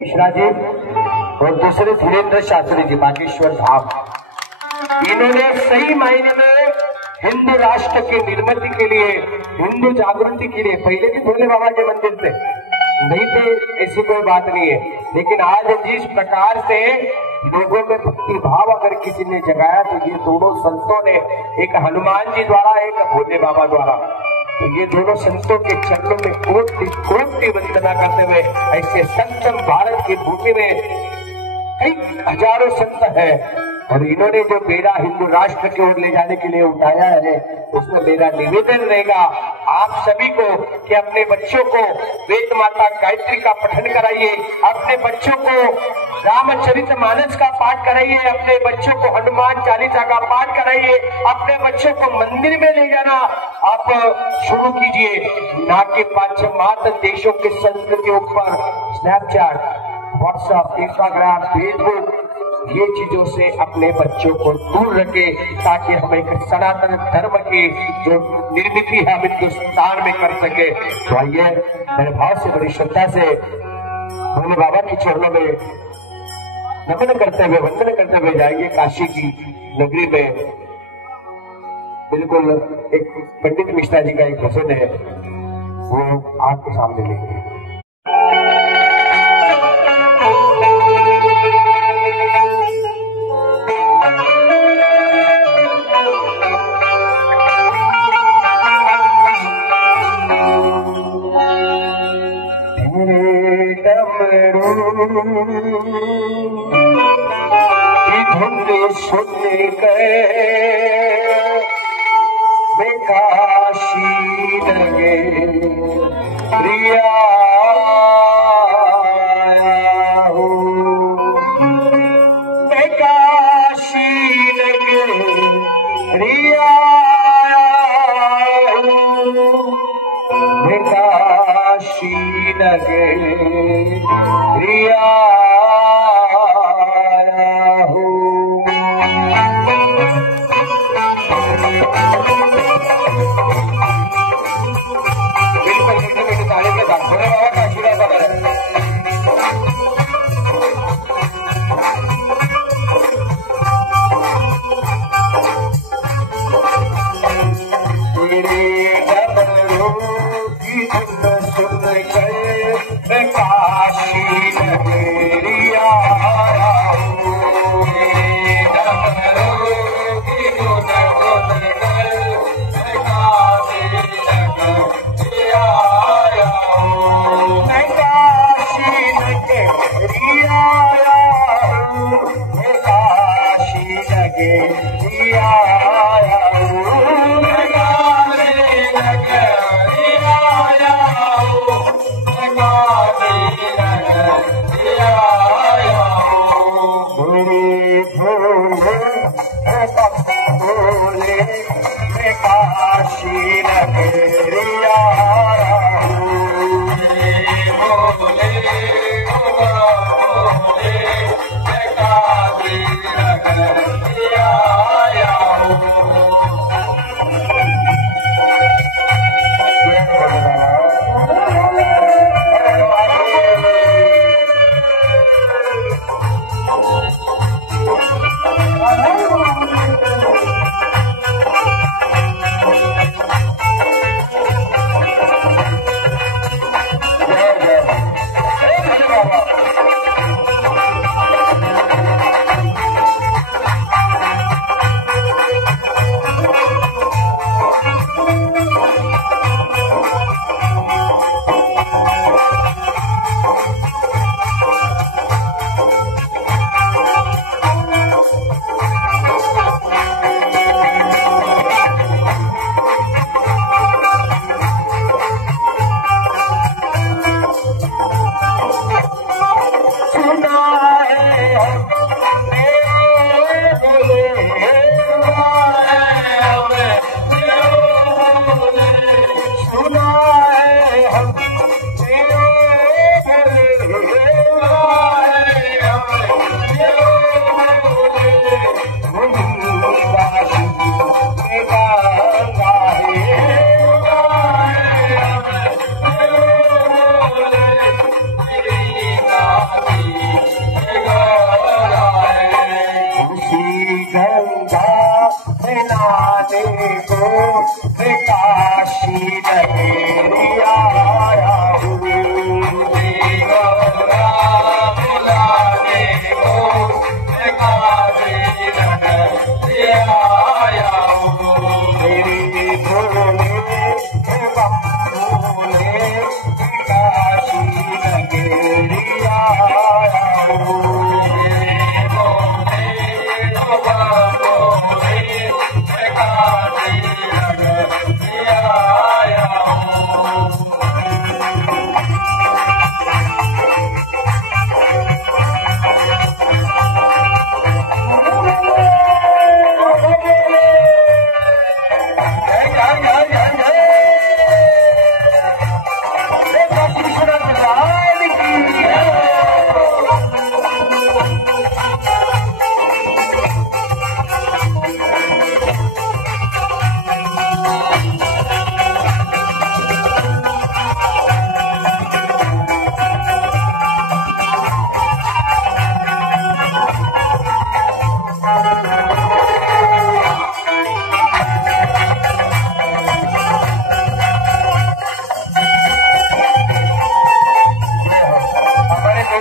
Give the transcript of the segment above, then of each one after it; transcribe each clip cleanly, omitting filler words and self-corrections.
मिश्रा जी और दूसरे धीरेन्द्र शास्त्री जी बागेश्वर धाम, इन्होंने सही मायने में हिंदू राष्ट्र की निर्मिति के लिए, हिंदू जागृति के लिए, पहले भी भोले बाबा के मंदिर थे, नहीं थे ऐसी कोई बात नहीं है, लेकिन आज जिस प्रकार से लोगों में भक्ति भाव अगर किसी ने जगाया तो ये दोनों संतों ने, एक हनुमान जी द्वारा, एक भोले बाबा द्वारा, तो ये दोनों संतों के चरणों में कोटि कोटि वंदना करते हुए, ऐसे संत भारत की भूमि में कई हजारों संत है और इन्होंने जो बेड़ा हिंदू राष्ट्र की ओर ले जाने के लिए उठाया है, उसमें मेरा निवेदन रहेगा आप सभी को कि अपने बच्चों को वेद माता गायत्री का पठन कराइए, अपने बच्चों को रामचरितमानस का पाठ कराइए, अपने बच्चों को हनुमान चालीसा का पाठ कराइए, अपने बच्चों को मंदिर में ले जाना आप शुरू कीजिए, ना कि पाश्चात्य देशों के संस्कृति के ऊपर स्नैपचैट, व्हाट्सएप, इंस्टाग्राम, फेसबुक, ये चीजों से अपने बच्चों को दूर रखे, ताकि हम एक सनातन धर्म की जो निर्मिति है हम हिंदुस्तान में कर सके। तो आइए मेरे भाव से, बड़ी श्रद्धा से भोले बाबा के चरणों में नमन करते हुए, वंदन करते हुए जाएंगे काशी की नगरी में। बिल्कुल एक पंडित मिश्रा जी का एक भजन है, वो आपके सामने लेंगे। धुंध सुन गए बेकाशी लगे प्रिया हो, बेकाशी लगे प्रिया हो, बेकाशी लगे प्रिया भोले बाबा का आशीर्वाद है।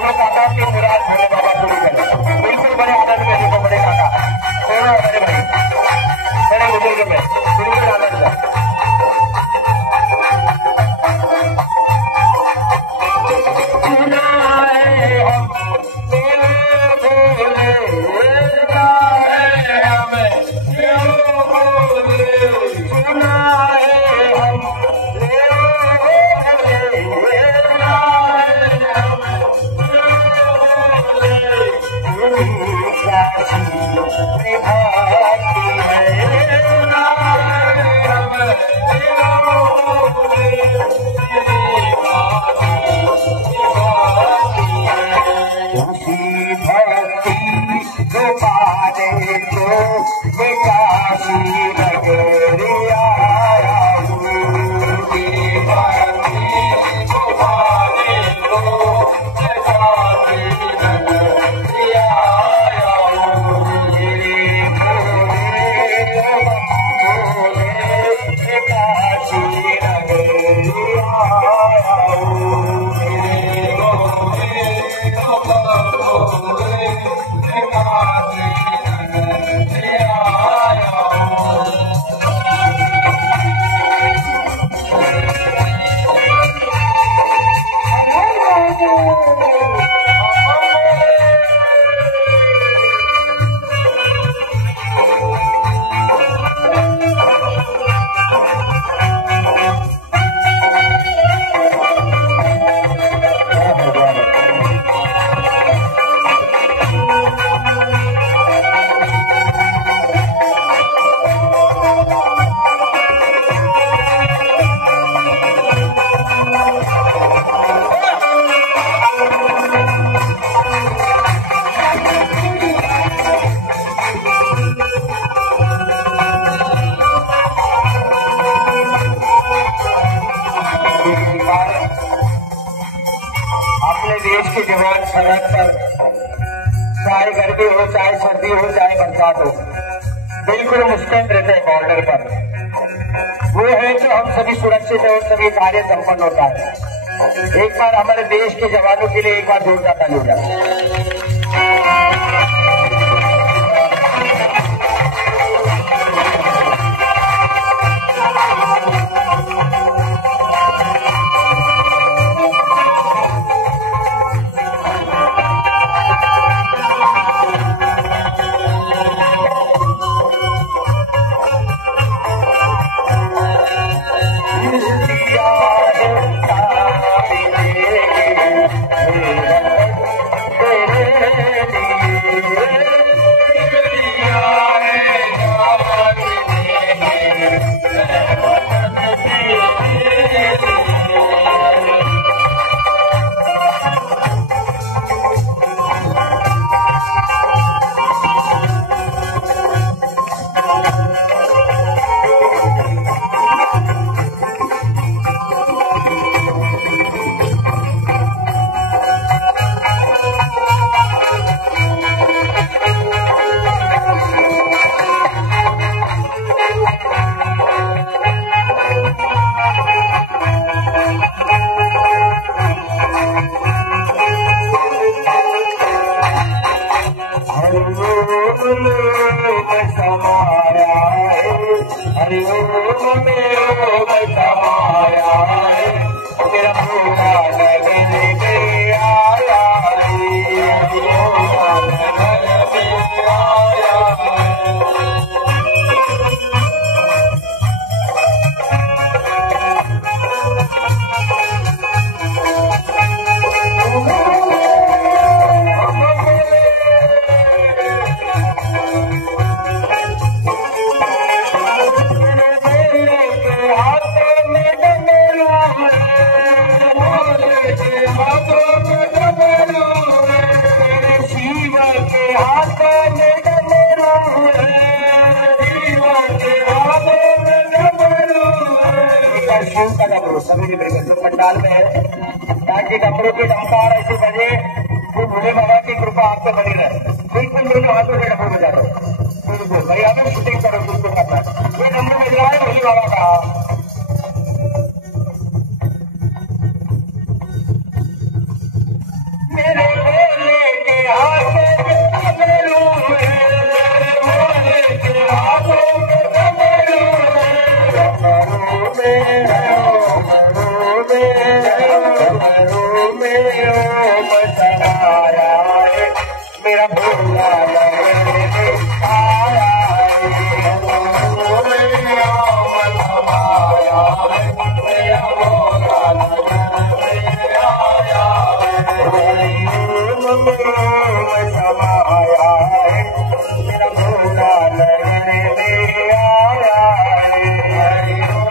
मानो काका की मुराद भोले बाबा पूरी करे। बिल्कुल बड़े आनंद में देखो बड़े काका, थोड़ा बड़े भाई, बड़े बुजुर्ग में बिल्कुल आनंद है। देश के जवान सरहद पर चाहे गर्मी हो, चाहे सर्दी हो, चाहे बरसात हो, बिल्कुल मुस्तैद रहते हैं बॉर्डर पर। वो है जो हम सभी सुरक्षित है और सभी कार्य संपन्न होता है। एक बार हमारे देश के जवानों के लिए एक बार जोरदार ताली हो जाए। पंडाल में है ताकि डमरू के डंकार ऐसे बजे तो भोले बाबा की कृपा आप पे बनी रहे। बिल्कुल दोनों हाथों से डमरू बजा दो। बिल्कुल भाई आप शूटिंग करो, बिल्कुल करना ये डमरू बज रहा है भोले बाबा का। मेरे आया है मेरा भोला लहरे में आया है मेरा भोला आया है मेरा भोला लहरे में आया है समाया है मेरा भोला लहरे में आया है मेरा भोला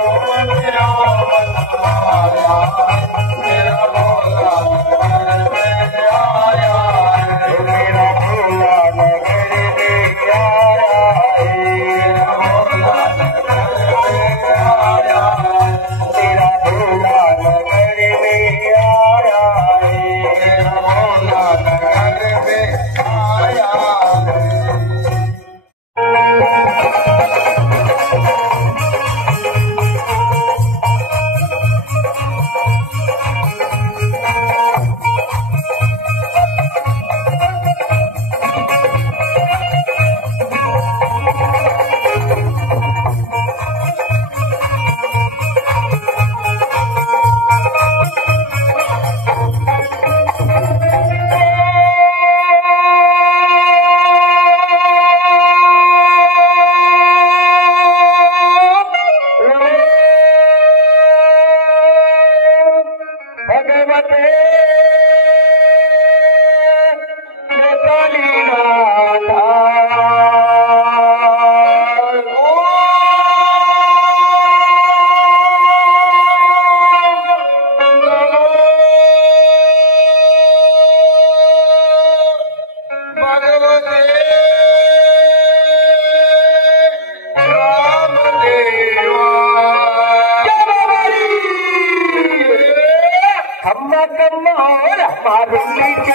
Baba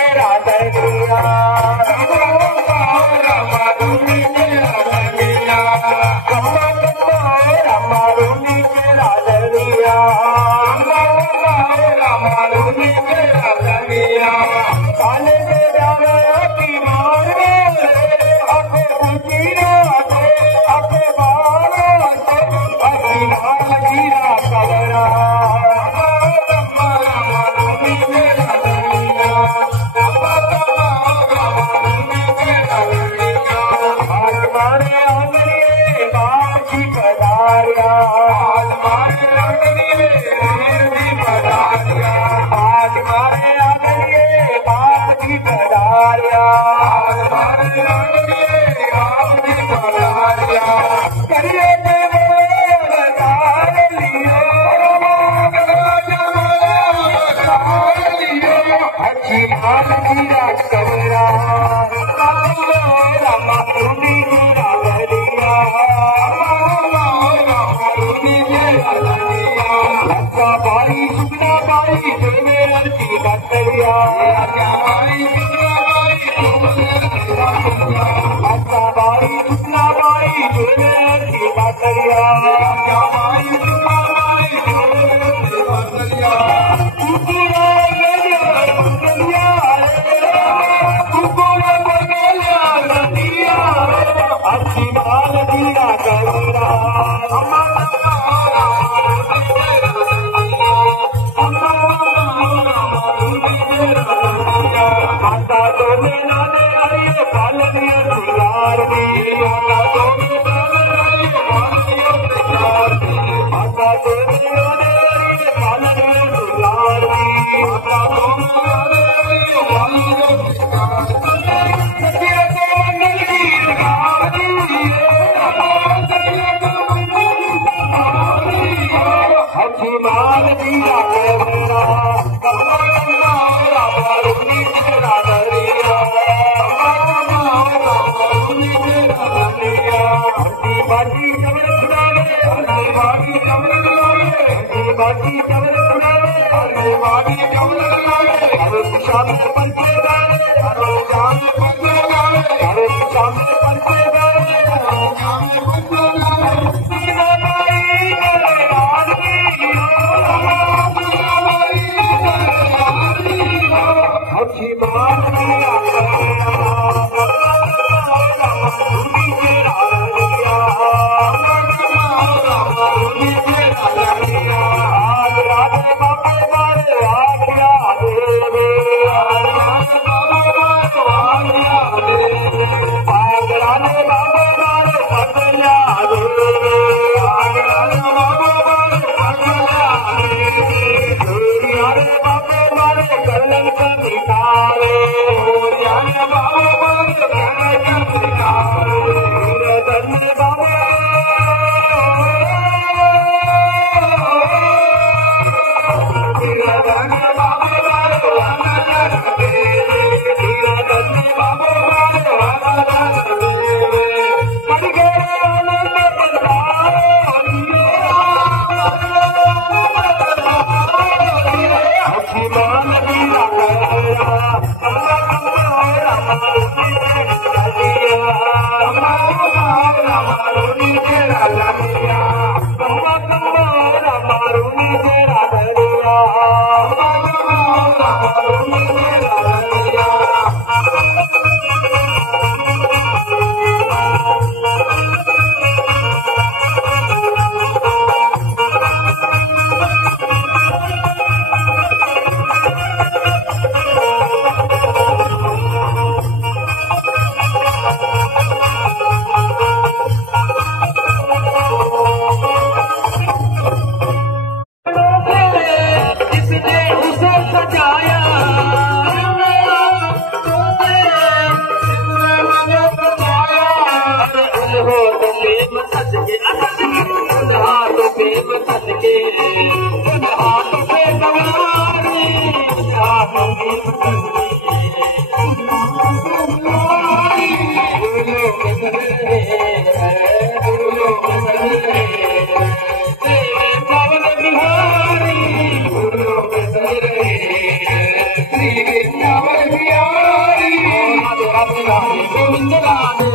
राधे गोविंद राधे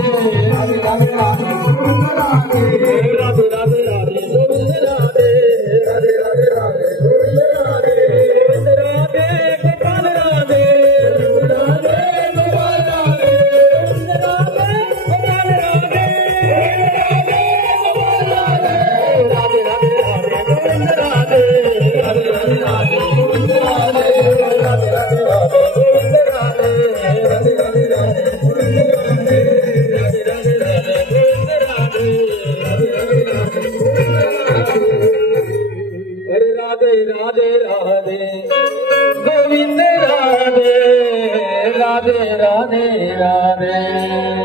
राधे राधे राधे गोविंद राधे राधे राधे राधे गोविंद राधे राधे राधे राधे गोविंद राधे गोविंद राधे गोपाल राधे गोविंद राधे गोपाल राधे गोविंद राधे गोपाल राधे राधे राधे राधे गोविंद राधे राधे राधे राधे गोविंद राधे राधे राधे राधे गोविंद राधे राधे राधे राधे गोविंद राधे राधे राधे राधे गोविंद राधे राधे राधे राधे हरे राधे राधे राधे गोविंद राधे राधे राधे राधे